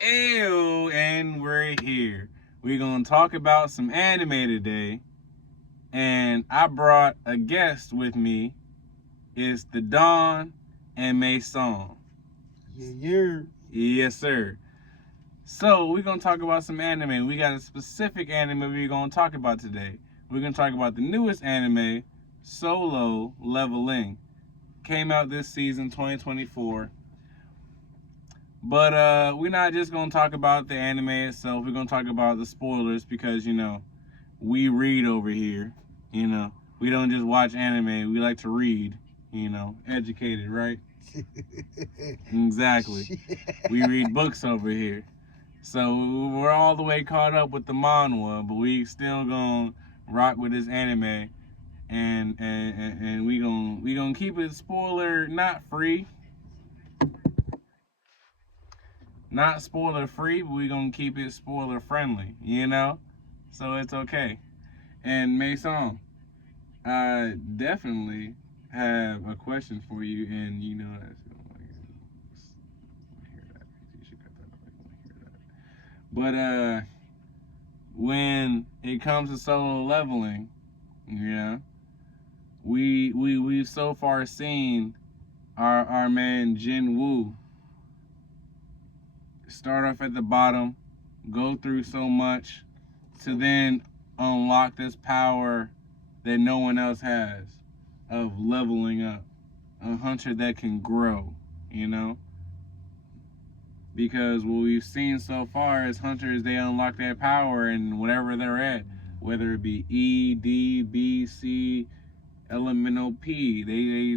Ew, and we're here. We're gonna talk about some anime today, and I brought a guest with me. It's the Don and Mason. Yeah. Yes, sir. So we're gonna talk about some anime. We got a specific anime we're gonna talk about today. We're gonna talk about the newest anime, Solo Leveling. Came out this season, 2024. But we're not just gonna talk about the anime itself. We're gonna talk about the spoilers because we read over here. We don't just watch anime. We like to read. Educated, right? Exactly. We read books over here. So we're all the way caught up with the manhwa, but we still gonna rock with this anime, and we gonna keep it spoiler not free, not spoiler free, but we gonna keep it spoiler friendly. So it's okay. And Mason, I definitely have a question for you, and but when it comes to solo leveling, yeah, we've so far seen our man Jin Woo start off at the bottom, go through so much, to then unlock this power that no one else has of leveling up. A hunter that can grow, Because what we've seen so far is hunters, they unlock that power and whatever they're at, whether it be E, D, B, C, elemental P,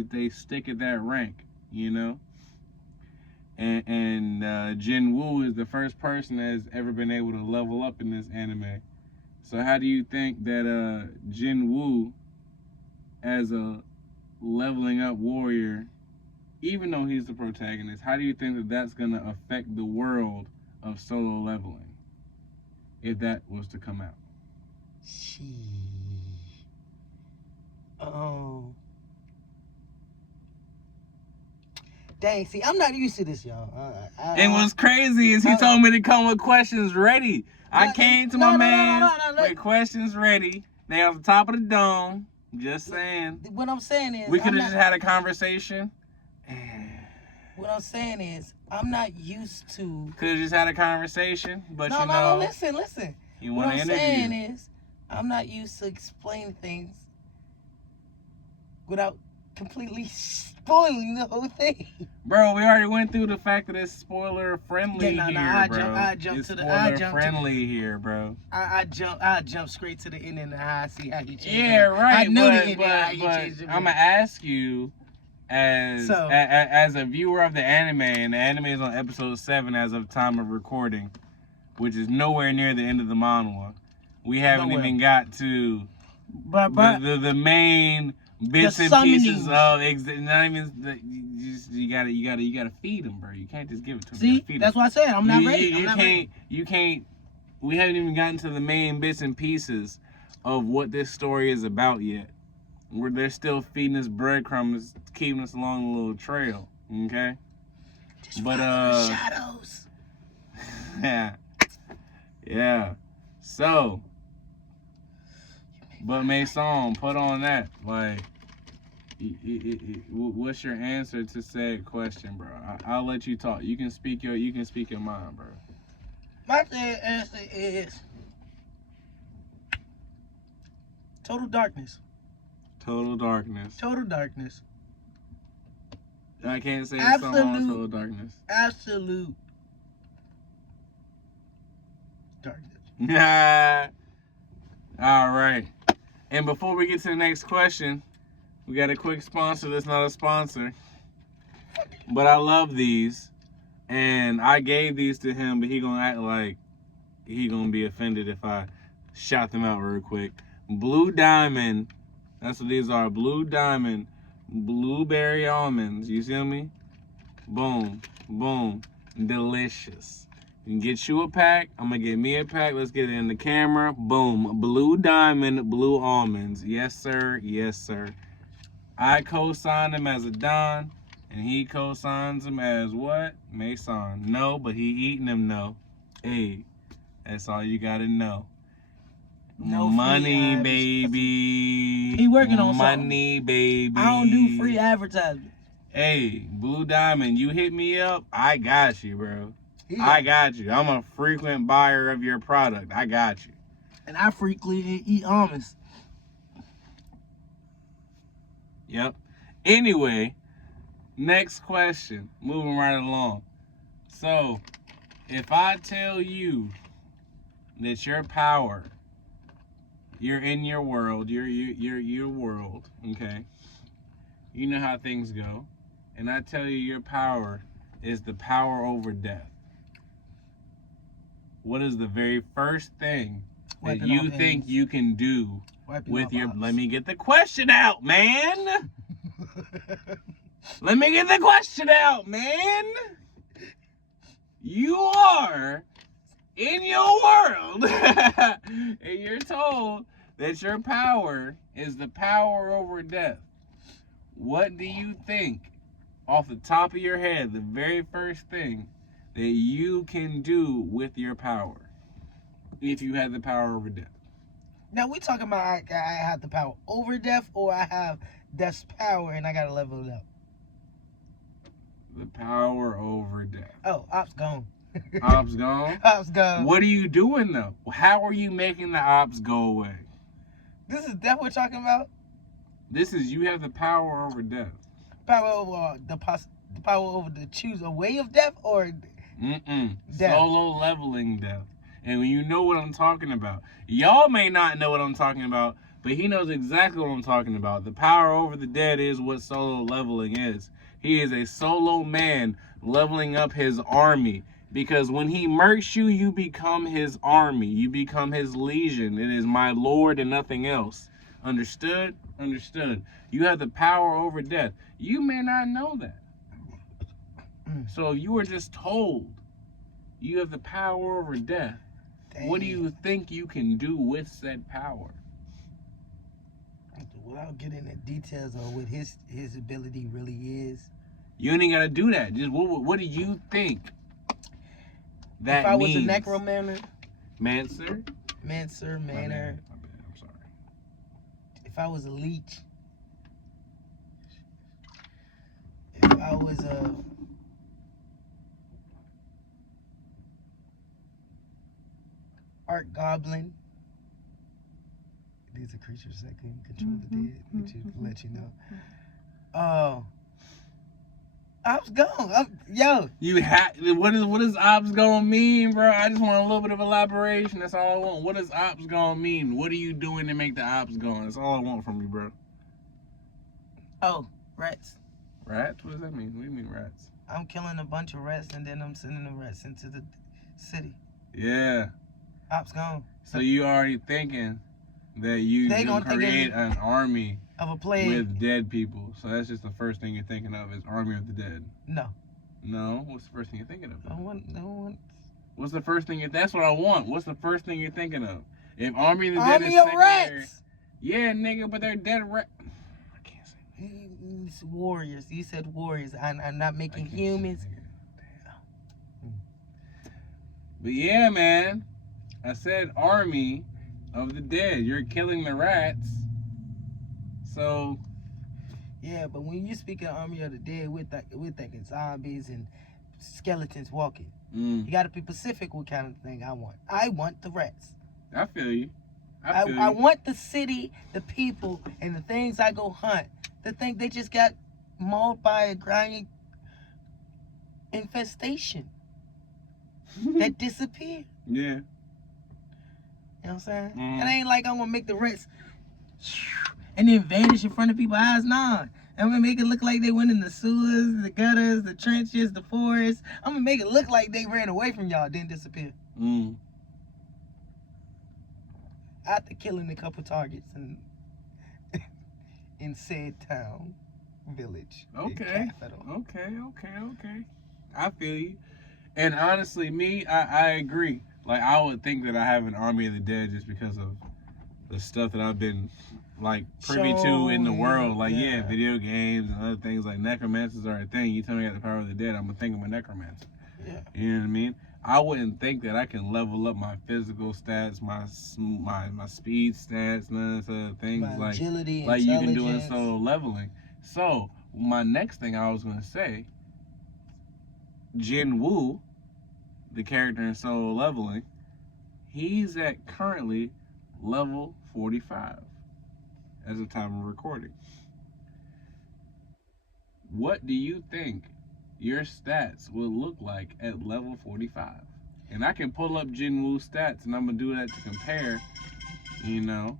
they stick at that rank, And Jin Woo is the first person that has ever been able to level up in this anime. So how do you think that Jin Woo, as a leveling up warrior, even though he's the protagonist, how do you think that that's going to affect the world of solo leveling if that was to come out? Oh. Dang, see, I'm not used to this, y'all. And what's crazy is he told me to come with questions ready. I came to my man with questions ready. They off the top of the dome. Just saying. What I'm saying is, we could have just had a conversation. What I'm saying is, I'm not used to. Could have just had a conversation, but No, listen. You want to interview. What I'm saying is, I'm not used to explaining things without completely spoiling the whole thing. Bro, we already went through the fact that it's spoiler friendly here, bro. I jumped it's to the spoiler friendly here, bro. I jump straight to the end and I see how you change it. Yeah, right. I know the ending how you change it. I'm gonna ask you, as a viewer of the anime, and the anime is on episode 7 as of time of recording, which is nowhere near the end of the manhwa. We haven't even got to the main bits and pieces of not even you gotta feed them, bro. You can't just give it to them. See, that's why I said I'm not ready. You can't. We haven't even gotten to the main bits and pieces of what this story is about yet. Where they're still feeding us breadcrumbs, keeping us along the little trail. Okay. Just follow the shadows. Yeah. So. But Mason, put on that. Like, what's your answer to said question, bro? I'll let you talk. You can speak your mind, bro. My answer is total darkness. Total darkness. Total darkness. I can't say it's total darkness. Absolute darkness. All right. And before we get to the next question, we got a quick sponsor that's not a sponsor. But I love these. And I gave these to him, but he gonna act like he gonna be offended if I shout them out real quick. Blue Diamond. That's what these are. Blue Diamond. Blueberry almonds. You see me? Boom. Boom. Delicious. You can get you a pack. I'm going to get me a pack. Let's get it in the camera. Boom. Blue Diamond, blue almonds. Yes, sir. Yes, sir. I co-signed him as a Don, And he co-signs him as what? Mason. No, but he eating him, no. Hey, that's all you gotta know. No free Money, advertising. baby. He working on money, baby. I don't do free advertisement. Hey, Blue Diamond, you hit me up, I got you, bro. Yeah. I got you. I'm a frequent buyer of your product. I got you. And I frequently eat almonds. Yep. Anyway, next question. Moving right along. So, if I tell you that your power, you're in your world, you're your world, okay? You know how things go. And I tell you your power is the power over death. What is the very first thing that Wiping you off think enemies. you can do Wiping with off your... ops. Let me get the question out, man. Let me get the question out, man. You are in your world and you're told that your power is the power over death. What do you think, off the top of your head, the very first thing that you can do with your power if you had the power over death? Now we talking about I have the power over death, or I have death's power and I gotta level it up. The power over death. Oh, ops gone. Ops gone? Ops gone. What are you doing though? How are you making the ops go away? This is death we're talking about. This is, you have the power over death. Power over the power over the choose a way of death, or Death. Solo leveling death. And you know what I'm talking about. Y'all may not know what I'm talking about, but he knows exactly what I'm talking about. The power over the dead is what solo leveling is. He is a solo man leveling up his army. Because when he murks you, you become his army. You become his legion. It is my lord and nothing else. Understood? Understood. You have the power over death. You may not know that. So if you were just told you have the power over death, what do you think you can do with said power? Without getting into details on what his ability really is. You ain't gotta do that. Just what do you think that if I means? was a necromancer, Mancer? mancer, My manner. bad, I'm sorry. If I was a leech. If I was a art goblin. These are creatures that can control the dead. To let you know. Oh. Ops gone. Yo. What is ops gonna mean, bro? I just want a little bit of elaboration. That's all I want. What does ops gonna mean? What are you doing to make the ops gone? That's all I want from you, bro. Oh, rats. Rats? What does that mean? What do you mean rats? I'm killing a bunch of rats and then I'm sending the rats into the city. Yeah. Ops gone. So you already thinking that you They can gonna think create an army Of a plague. with dead people. So that's just the first thing you're thinking of is army of the dead. No. No? What's the first thing you're thinking of? I want. What's the first thing that's what I want. What's the first thing you're thinking of? If army of the dead Army is of secondary, rats. yeah, nigga, but they're dead rat. I can't say. It's warriors. You said warriors. I'm not I making can't say, humans. nigga. Damn. But yeah, man. I said army of the dead. You're killing the rats. So Yeah, but when you speak of army of the dead, we're thinking zombies and skeletons walking. You got to be specific what kind of thing I want. I want the rats. I feel you. I want the city, the people, and the things I go hunt to think they just got mauled by a grinding infestation that disappeared. Yeah. You know what I'm saying? Mhm. It ain't like I'm gonna make the rats and then vanish in front of people's eyes. Nah. I'm gonna make it look like they went in the sewers, the gutters, the trenches, the forest. I'm gonna make it look like they ran away from y'all, then disappear. After killing a couple targets in said town, village. Okay. Capital. Okay. I feel you. And honestly, me, I agree. Like, I would think that I have an army of the dead just because of the stuff that I've been like privy to in the Show, world. Like yeah. video games and other things like necromancers are a thing. You tell me I got the power of the dead, I'm gonna think I'm a necromancer. Yeah. You know what I mean? I wouldn't think that I can level up my physical stats, my speed stats, none of those other things My agility, like you can do in intelligence. solo leveling. So my next thing I was gonna say, Jin Woo, the character in solo leveling, he's at currently level 45 as of time of recording. What do you think your stats will look like at level 45? And I can pull up Jin Woo's stats and I'm gonna do that to compare, you know.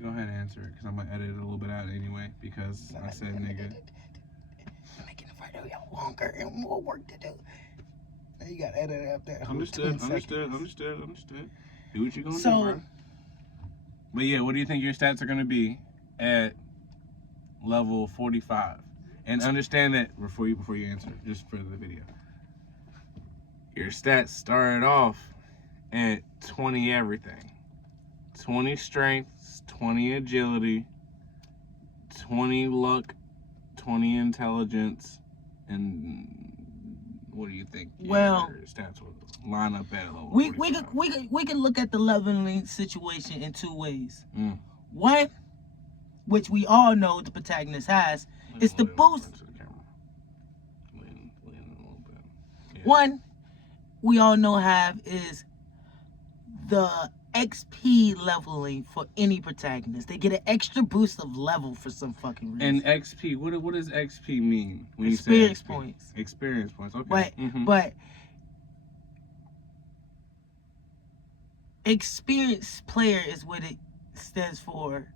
Go ahead and answer it because I'm gonna edit it a little bit out anyway because I said nigga. Making the video longer and more work to do. Now you gotta edit it up there. Understood. Do what you're gonna do, So, bro. But yeah, what do you think your stats are gonna be at level 45? And understand that before you answer, just for the video. Your stats started off at 20 everything. 20 strength, 20 agility, 20 luck, 20 intelligence, and what do you think your stats will line up at level 45? we could look at the leveling situation in two ways. Mm. One, which we all know the protagonist has, is the boost. One, we all know have is the XP leveling for any protagonist. They get an extra boost of level for some fucking reason. And XP, what does XP mean when Experience you say XP? points. Experience points, okay. But experienced player is what it stands for,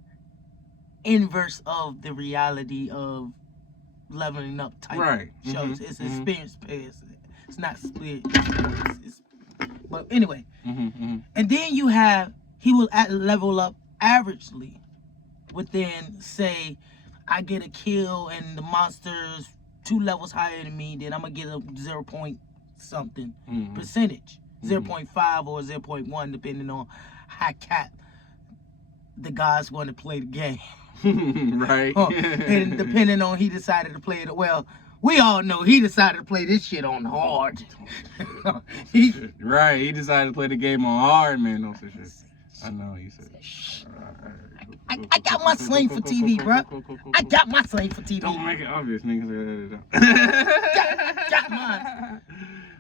inverse of the reality of leveling up type shows. It's experienced players. It's not experience points. But anyway, and then you have, he will level up averagely within, say, I get a kill and the monster's 2 levels higher than me, then I'm going to get a 0 point something percentage. 0.5 or 0.1, depending on how cap the guy's going to play the game. Right. And depending on he decided to play it, well, we all know he decided to play this shit on hard. He decided to play the game on hard, man. No such shit. I know you said. I got my sling for TV, bro. I got my sling for TV. Don't make it obvious, niggas. Got mine.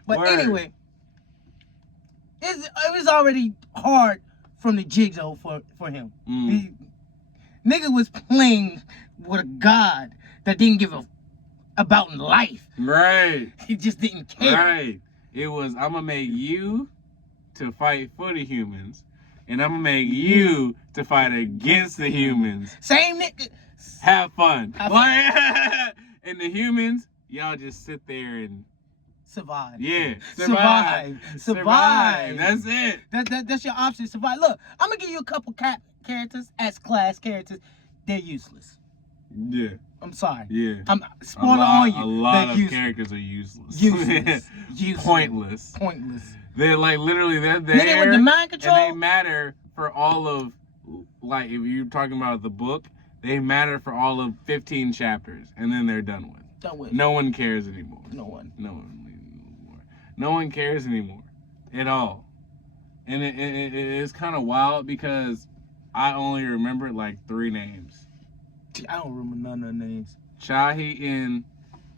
But anyway, it was already hard from the jigsaw for him. Nigga was playing with a god that didn't give a about life. Right. He just didn't care. Right. It was, I'm gonna make you to fight for the humans, and I'm gonna make you to fight against the humans. Same nigga. Have fun. And the humans, y'all just sit there and survive. Yeah. Survive. That's it. That's your option. Survive. Look, I'm gonna give you a couple characters as class characters. They're useless. Yeah. I'm sorry. Yeah. I'm spoiling on you. A lot of characters are useless. Useless. Pointless. They're like literally they're there. Nigga with the mind control. And they matter for all of, like, if you're talking about the book, they matter for all of 15 chapters, and then they're done with. No one cares anymore. No one cares anymore at all. And it's kind of wild because I only remember like 3 names. I don't remember none of the names. Cha Hee-in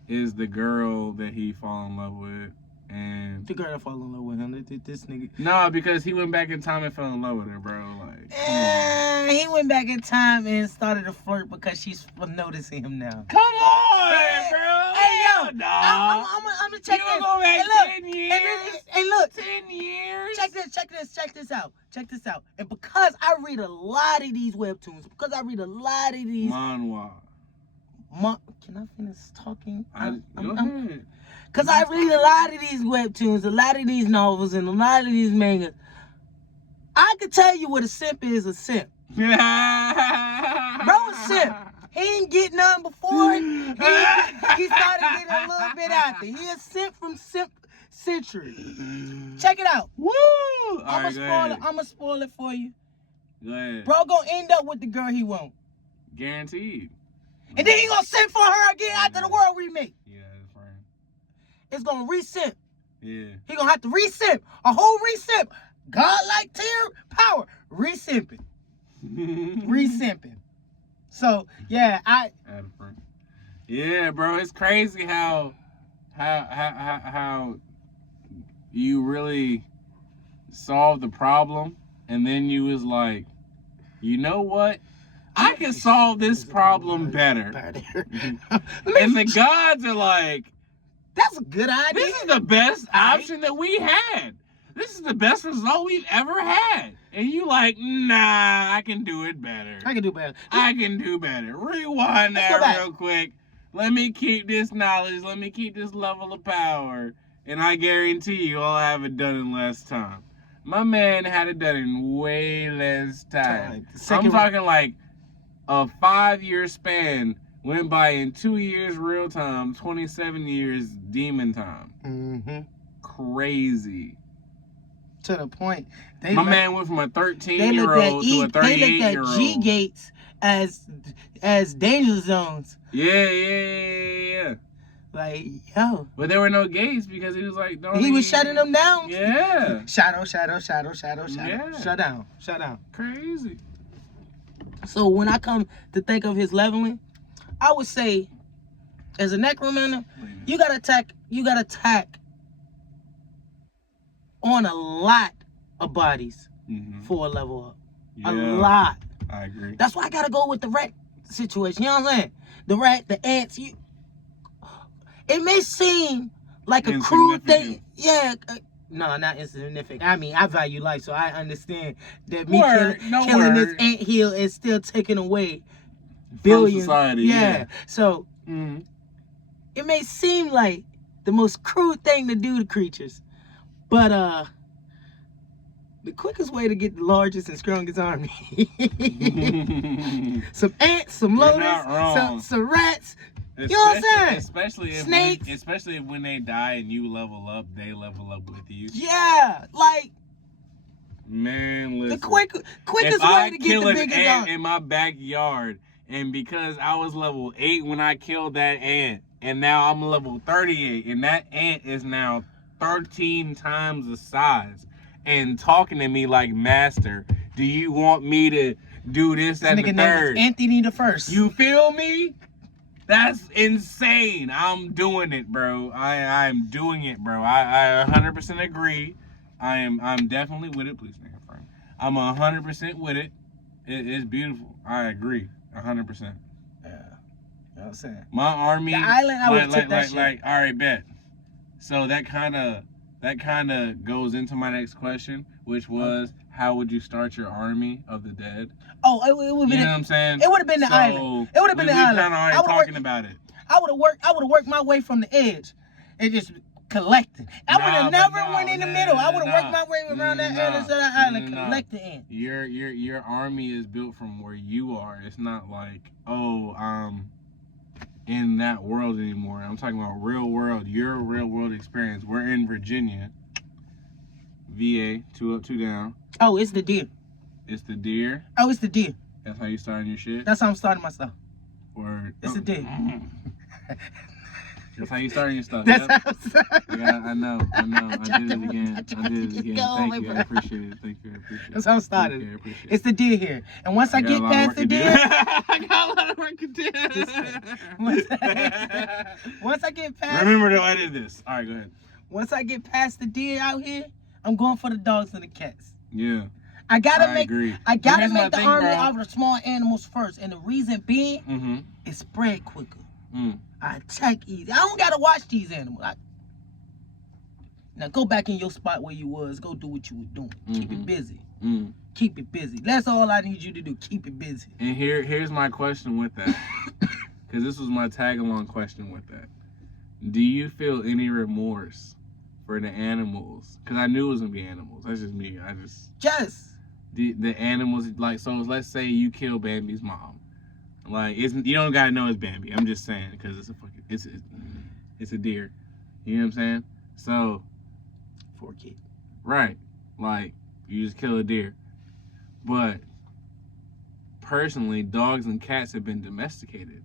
is the girl that he fall in love with, and the girl that fall in love with him. This nigga. No, because he went back in time and fell in love with her, bro. Like, he went back in time and started to flirt because she's noticing him now. Come on, bro. Hey, yo, no. I'm gonna check this. Go back hey, look, 10 years. And look, 10 years. Check this out. And because I read a lot of these webtoons, manhwa. Can I finish talking? Go ahead. Because I read a lot of these webtoons, a lot of these novels, and a lot of these mangas. I can tell you what a simp is. A simp. Bro, a simp. He ain't get none before. He started getting a little bit after. He a simp from Simp Century. Check it out. Woo! I'ma spoil it for you. Go ahead. bro gonna end up with the girl he want. Guaranteed. And then he gonna simp for her again after the world remake. Yeah, that's right. It's gonna resimp. Yeah. He gonna have to resimp. A whole resimp. God-like tier power. Resimping. Resimping. So, yeah, Yeah, bro, it's crazy how you really solved the problem, and then you was like, you know what? I can solve this problem better. And the gods are like, that's a good idea. this is the best option that we had. This is the best result we've ever had. And you like, nah, I can do it better. I can do better. I can do better. Rewind Let's go that back. real quick. Let me keep this knowledge. Let me keep this level of power. And I guarantee you I'll have it done in less time. My man had it done in way less time. I'm talking like a 5-year span went by in 2 years real time, 27 years demon time. Mm-hmm. Crazy. To the point. My man went from a 13-year-old to a 38-year-old. They looked at G gates as danger zones. Yeah. Like, yo. But there were no gates because he was like, don't. He was shutting them down. Yeah. Shadow. Yeah. Shut down. Crazy. So when I come to think of his leveling, I would say, as a necromancer, you gotta attack on a lot of bodies for a level up. Yeah, a lot. I agree. That's why I gotta go with the rat situation. You know what I'm saying? The rat, the ants. It may seem like a crude thing. Yeah. No, not insignificant. I mean, I value life, so I understand that me killing this anthill is still taking away billions. From society, yeah. So it may seem like the most crude thing to do to creatures, but the quickest way to get the largest and strongest army. Some ants, some locusts, some rats. You know what I'm saying? Especially if when they die and you level up, they level up with you. Yeah, like, man, listen. the quickest way to get the biggest ant in my backyard, and because I was level 8 when I killed that ant, and now I'm level 38, and that ant is now 13 times the size, and talking to me like, master, do you want me to do this and the third? Anthony the First. You feel me? That's insane. I'm doing it, bro. I'm doing it, bro. I 100% agree. I'm definitely with it. Please, nigga, friend. I'm 100% with it. It's beautiful. I agree, 100%. Yeah. You know what I'm saying? My army. The island, I would take that shit. All right, bet. So that kind of goes into my next question, which was, how would you start your army of the dead? Oh, it would be. You know what I'm saying? It would have been the island. It would have been the island. I was talking about it. I would have worked my way from the edge and just collected. I would have never went in the middle. I would have worked my way around that edge of that island, collecting in. Your army is built from where you are. It's not like, in that world anymore. I'm talking about real world, your real world experience. We're in Virginia. VA, 2 up, 2 down. Oh, it's the deer. It's the deer. Oh, it's the deer. That's how you starting your shit? That's how I'm starting my stuff. It's a deer. That's how you starting your stuff. That's how I'm starting. Yeah, I know. I did it again. Thank you. I appreciate it. Thank you. I appreciate it. That's how I'm starting. I appreciate it. It's the deer here. And once I get past the deer. I got a lot of work to do. Once I get past. Remember to edit this. All right, go ahead. Once I get past the deer out here, I'm going for the dogs and the cats. Yeah. I gotta make my the army out of the small animals first, and the reason being, it spread quicker. I attack easy. I don't gotta watch these animals. Now go back in your spot where you was. Go do what you were doing. Keep it busy. Keep it busy. That's all I need you to do. Keep it busy. And here's my question with that, because this was my tag along question with that. Do you feel any remorse for the animals? Because I knew it was gonna be animals. That's just me. The animals, like, so let's say you kill Bambi's mom. Like, you don't gotta know it's Bambi. I'm just saying, because it's a deer. You know what I'm saying? So, for a kid. Right. Like, you just kill a deer. But personally, dogs and cats have been domesticated.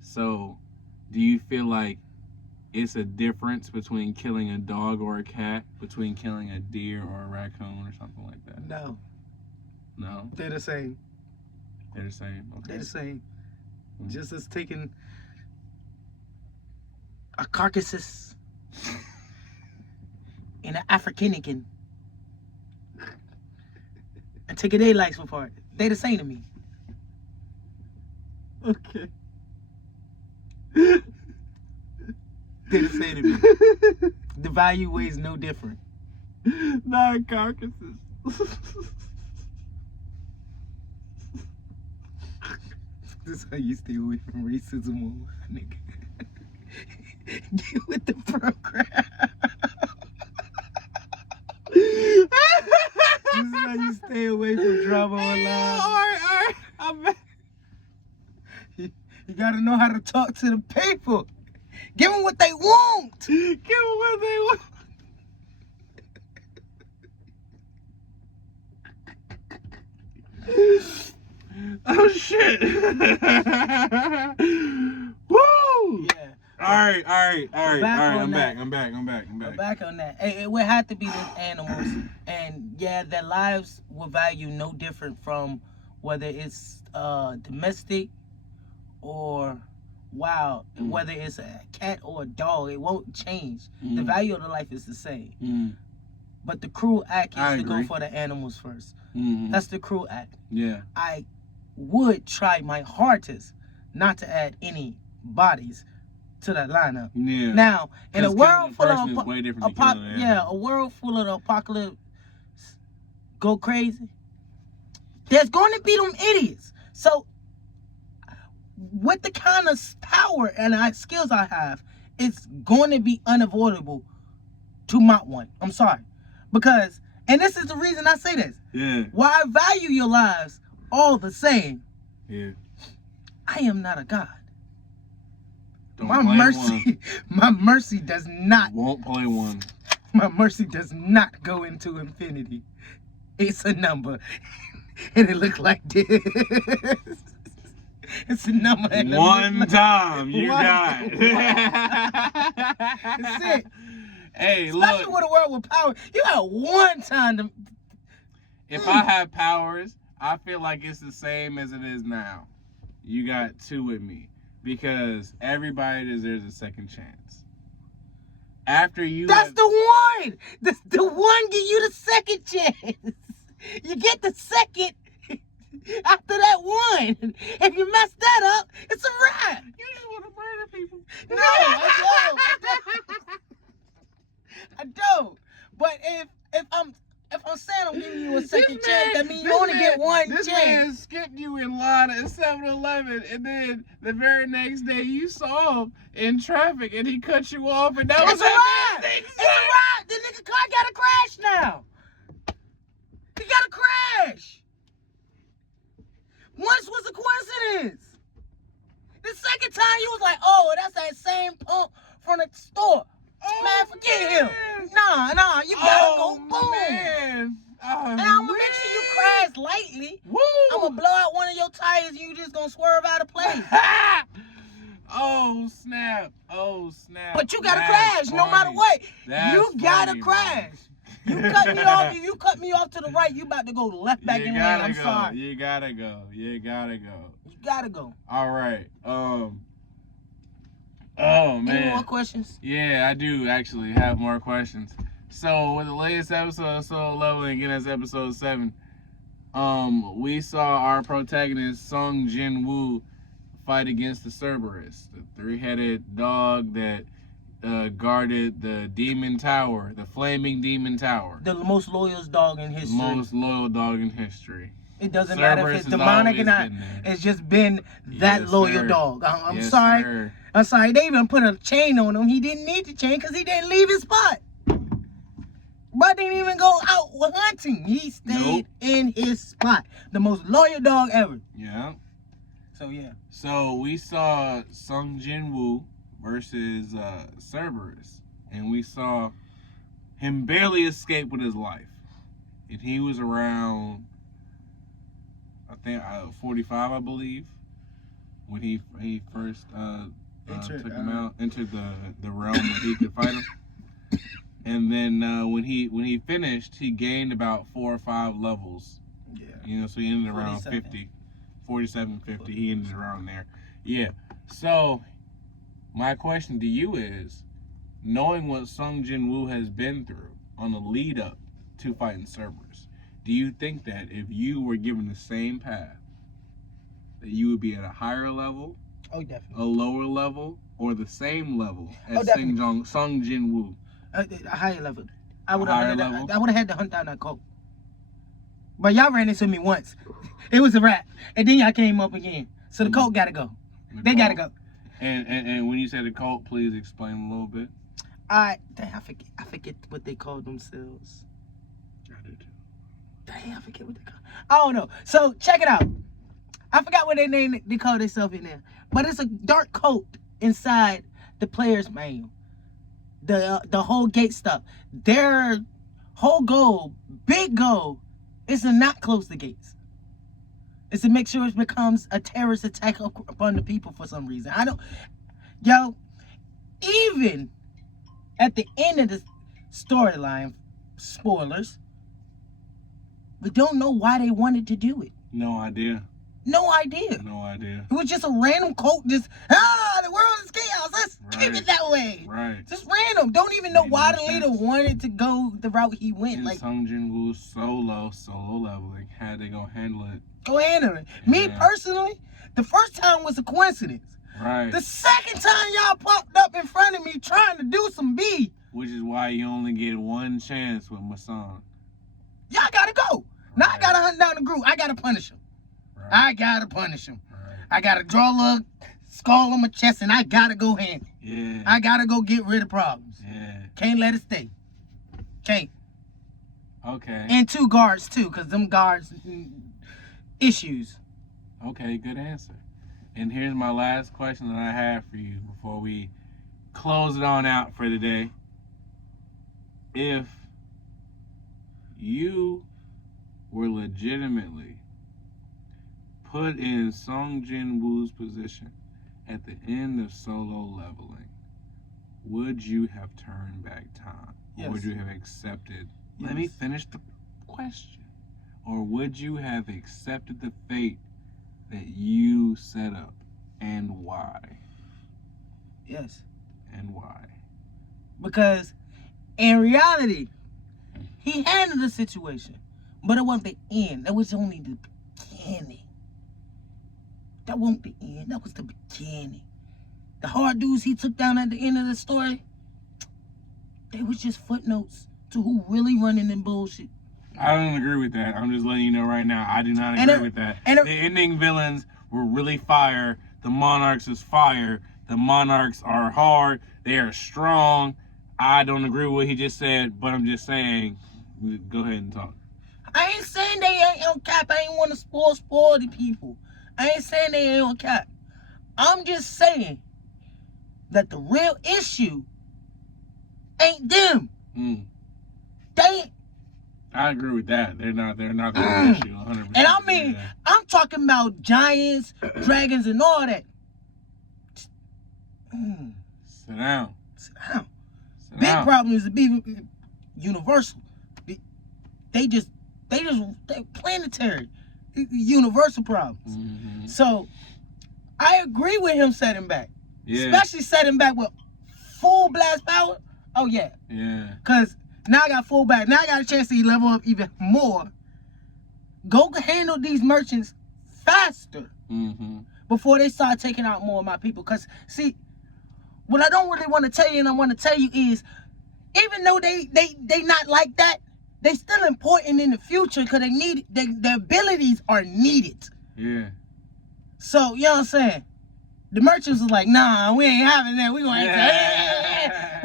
So, do you feel like it's a difference between killing a dog or a cat, between killing a deer or a raccoon or something like that? No, No, they're the same. they're the same. Okay. They're the same. Mm. Just as taking a carcasses in an Africanican and taking their lives apart. They the same to me. Okay. They the same to me. The value weighs no different. Not carcasses. This is how you stay away from racism, nigga. Get with the program. This is how you stay away from drama online. Alright. I'm back. You gotta know how to talk to the people. Give them what they want. Give them what they want. Oh shit! Woo! Yeah. All right. I'm that. back. But back on that. It would have to be the animals. And yeah, their lives will value no different from whether it's domestic or wild. Whether it's a cat or a dog, it won't change. The value of the life is the same. But the cruel act is to go for the animals first. That's the cruel act. Yeah. I would try my hardest not to add any bodies to that lineup. Yeah. Now, in a world full of a world full of the apocalypse go crazy, there's going to be them idiots. So, with the kind of power and skills I have, it's going to be unavoidable to mount one. I'm sorry. Because, and this is the reason I say this. Yeah. While I value your lives all the same, Yeah. I am not a god. Don't My play mercy, one. my mercy does not. Won't play one. My mercy does not go into infinity. It's a number, and it looks like this. It's a number. And it One look like- time, you One- got it. That's it. Hey, Especially look. with a world with power, you got one time to. If I have powers, I feel like it's the same as it is now. You got two with me. Because everybody deserves a second chance. After you That's have- the one. The one give you the second chance. You get the second after that one. If you mess that up, it's a wrap. You just want to murder people. No, I don't. But if I'm saying I'm giving you a second chance, that means you only get one This chance. man skipped you in line at 7-Eleven, and then the very next day you saw him in traffic, and he cut you off, and that was It's a wrap. It's a wrap. The nigga car got to crash now. He got to crash. Once was a coincidence. The second time you was like, oh, that's that same pump from the store. Man, forget him. Nah, you gotta go boom. Man. Oh, And I'm gonna make sure you crash lightly. Woo! I'm gonna blow out one of your tires and you just gonna swerve out of place. Oh snap! But you gotta That's crash no matter funny. what. That's You gotta funny, crash. man. You cut me off. If you cut me off to the right, you about to go left back You in the lane. gotta I'm go. sorry. You gotta go. You gotta go. You gotta go. All right. Oh Any man. more questions? Yeah, I do actually have more questions. So with the latest episode of Soul Level and Guinness episode 7, we saw our protagonist Sung Jin Woo fight against the Cerberus, the three-headed dog that guarded the demon tower, the flaming demon tower. The most loyal dog in The history. most loyal dog in history. It doesn't matter if Cerberus it's has demonic or always not. been there. It's just been that Yes, loyal sir. dog. I'm Yes, sorry. sir. I'm sorry. They even put a chain on him. He didn't need the chain because he didn't leave his spot. But didn't even go out hunting. He stayed in his spot. The most loyal dog ever. Yeah. So yeah. So we saw Sung Jin Woo versus Cerberus, and we saw him barely escape with his life. And he was around, I think 45, I believe, when he first took him out, entered the realm where he could fight him. And then when he finished, he gained about 4 or 5 levels. Yeah. You know, so he ended around 50, 47, 50. He ended around there. Yeah. So my question to you is, knowing what Sung Jin Woo has been through on the lead up to fighting Cerberus, do you think that if you were given the same path, that you would be at a higher level, Oh, definitely. a lower level, or the same level as definitely. Sung Jin Woo? A higher level. I would higher have level? I would have had to hunt down that coat. But y'all ran into me once. It was a wrap. And then y'all came up again. So the coat gotta go. They gotta go. And when you say the cult, please explain a little bit. I forget what they called themselves. I do too. Dang, I forget what they call. I don't know. So check it out. I forgot what they call themselves in there. But it's a dark coat inside the player's manual. The whole gate stuff. Their whole goal, big goal, is to not close the gates. It's to make sure it becomes a terrorist attack upon the people for some reason. Even at the end of the storyline, spoilers, we don't know why they wanted to do it. No idea. No idea. No idea. It was just a random quote, the world is chaos. Let's keep it that way. Right. Just random. Don't even know Made why no the leader sense. wanted to go the route he went. And Like, Sung Jin Woo's solo leveling, how they gonna handle it? go handle it. Me Yeah. personally, the first time was a coincidence. Right. The second time y'all popped up in front of me trying to do some B, Which is why you only get one chance with Masan. y'all gotta go. Now I gotta hunt down the group. I gotta punish him. Right. I gotta punish him. Right. I gotta draw a little skull on my chest and I gotta go handle it. Yeah. I gotta go get rid of problems. Yeah. Can't let it stay. Can't. Okay. And 2 guards too, cause them guards issues. Okay, good answer. And here's my last question that I have for you before we close it on out for today. If you were legitimately put in Sung Jin Woo's position at the end of solo leveling, would you have turned back time? Yes. Or would you have accepted? Yes. Let me finish the question. Or would you have accepted the fate that you set up, and why? Yes. And why? Because in reality, he handled the situation. But it wasn't the end. That was only the beginning. That wasn't the end. That was the beginning. The hard dudes he took down at the end of the story, they was just footnotes to who really running in bullshit. I don't agree with that. I'm just letting you know right now. I do not agree with that. The ending villains were really fire. The Monarchs is fire. The Monarchs are hard. They are strong. I don't agree with what he just said, but I'm just saying, go ahead and talk. I ain't saying they ain't on cap. I ain't want to spoil the people. I ain't saying they ain't on cap. I'm just saying that the real issue ain't them. They. I agree with that. They're not the real issue, 100%. And I mean, I'm talking about giants, dragons, and all that. Sit down. Sit down. Sit Big down. problem is to be universal. They planetary, universal problems. Mm-hmm. So I agree with him setting back, Yeah. especially setting back with full blast power. Oh yeah, Yeah. cause now I got full back. Now I got a chance to level up even more. Go handle these merchants faster Mm-hmm. before they start taking out more of my people. Cause see, what I don't really want to tell you, and I want to tell you is, even though they not like that, they still important in the future because they need their abilities are needed. Yeah. So you know what I'm saying? The merchants was like, nah, we ain't having that. We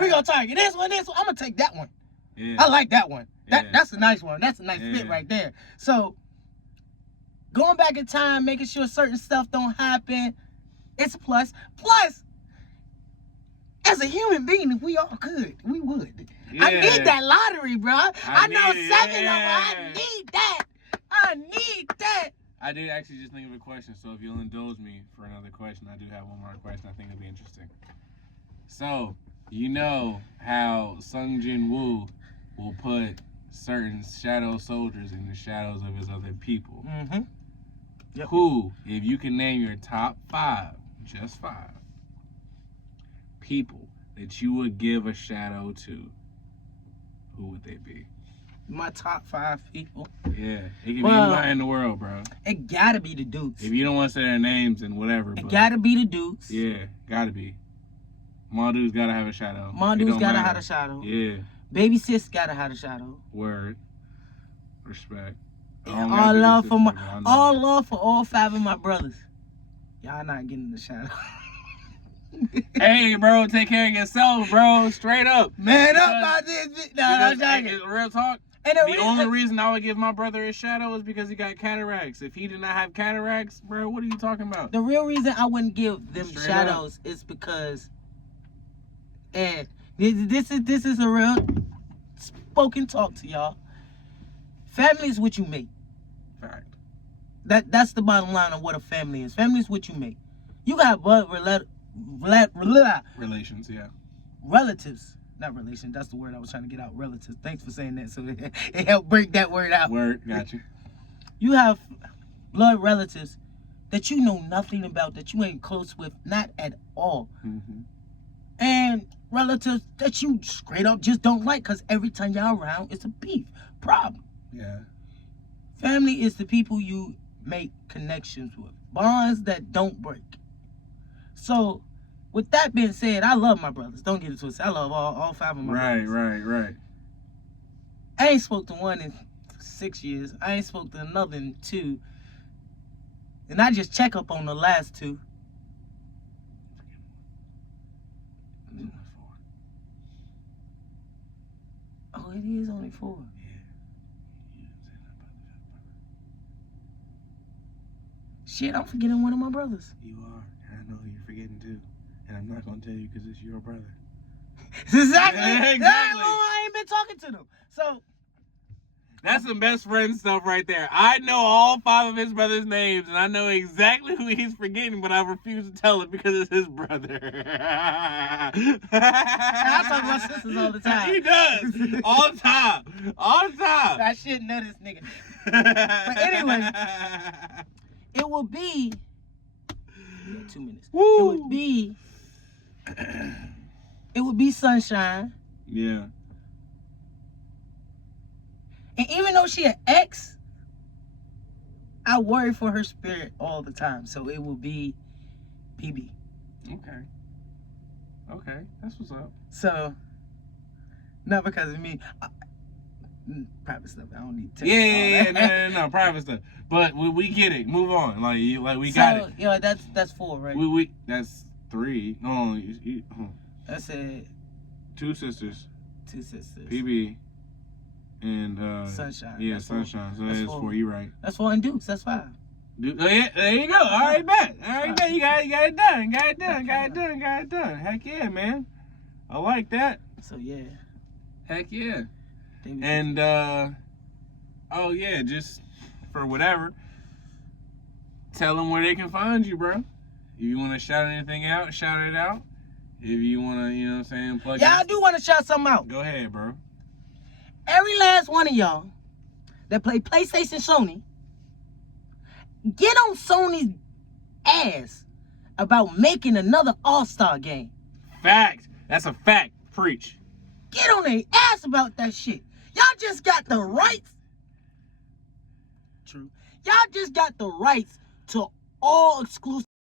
gonna target this one. I'm gonna take that one. Yeah. I like that one. Yeah. That's a nice one. That's a nice fit right there. So going back in time, making sure certain stuff don't happen, it's a plus. Plus, as a human being, if we all could, we would. Yeah. I need that lottery, bro. I know need it, 7 of them. yeah. I need that. I need that. I did actually just think of a question, so if you'll indulge me for another question, I do have one more question. I think it'll be interesting. So, you know how Sung Jin Woo will put certain shadow soldiers in the shadows of his other people. Mm-hmm. Yep. Who, if you can name your top 5, just 5, people that you would give a shadow to, who would they be? My top 5 people. Yeah, it can Well, be anybody in the world, bro. It gotta be the Dukes. If you don't want to say their names and whatever, It but gotta be the Dukes. yeah, gotta be. My dude's gotta have a shadow. My It dude's don't gotta matter. have a shadow. Yeah, Baby sis gotta have a shadow. word, respect. I And don't gotta all be the love for sister, my, but I know all that. love for all 5 of my brothers. Y'all not getting the shadow. Hey, bro, take care of yourself, bro. Straight up. Man up Because- out this bitch. No, I'm Because, joking. real talk. And The only reason I would give my brother a shadow is because he got cataracts. If he did not have cataracts, bro, what are you talking about? the real reason I wouldn't give them Straight shadows is because, and this is a real spoken talk to y'all. Family is what you make. Fact. That's the bottom line of what a family is. Family is what you make. You got Relations, yeah. relatives, not relation. That's the word I was trying to get out. Relatives. Thanks for saying that. So it helped break that word out. Word, got you. You have blood relatives that you know nothing about, that you ain't close with, not at all. Mm-hmm. And relatives that you straight up just don't like, because every time y'all around, it's a beef problem. Yeah. Family is the people you make connections with, bonds that don't break. So, with that being said, I love my brothers. Don't get it twisted. I love all 5 of my brothers. Right. I ain't spoke to one in 6 years. I ain't spoke to another in 2. And I just check up on the last 2. Oh, it is only 4. Shit, I'm forgetting one of my brothers. You are, and I know you're forgetting too. And I'm not gonna tell you because it's your brother. Exactly. Yeah, exactly. I ain't been talking to them. So, That's some best friend stuff right there. I know all 5 of his brother's names, and I know exactly who he's forgetting, but I refuse to tell it because it's his brother. I talk about sisters all the time. He does. All the time. All the time. I shouldn't know this nigga. But anyway, it will be. We got 2 minutes. Woo. It would be Sunshine. Yeah. And even though she an ex, I worry for her spirit all the time. So it will be PB. Okay. That's what's up. So, not because of me. Private stuff. I don't need to tell Yeah, no, private stuff. But we get it. Move on. We got it. Yeah, that's 4, right? We that's 3. No, I said 2 sisters. 2 sisters. PB and Sunshine. Yeah, That's Sunshine. So That's that's 4. 4. You right. That's 4 and Dukes. That's 5. Oh, yeah, there you go. All right, bet. All right, bet. You got it done. Got it done. Heck yeah, man. I like that. So yeah. Heck yeah. They was- And oh yeah, just for whatever. Tell them where they can find you, bro. If you want to shout anything out, shout it out. If you want to, you know what I'm saying, plug yeah, I it. do want to shout something out. Go ahead, bro. Every last one of y'all that play PlayStation Sony, get on Sony's ass about making another All-Star game. Fact. That's a fact. Preach. Get on their ass about that shit. Y'all just got the rights. True. Y'all just got the rights to all exclusive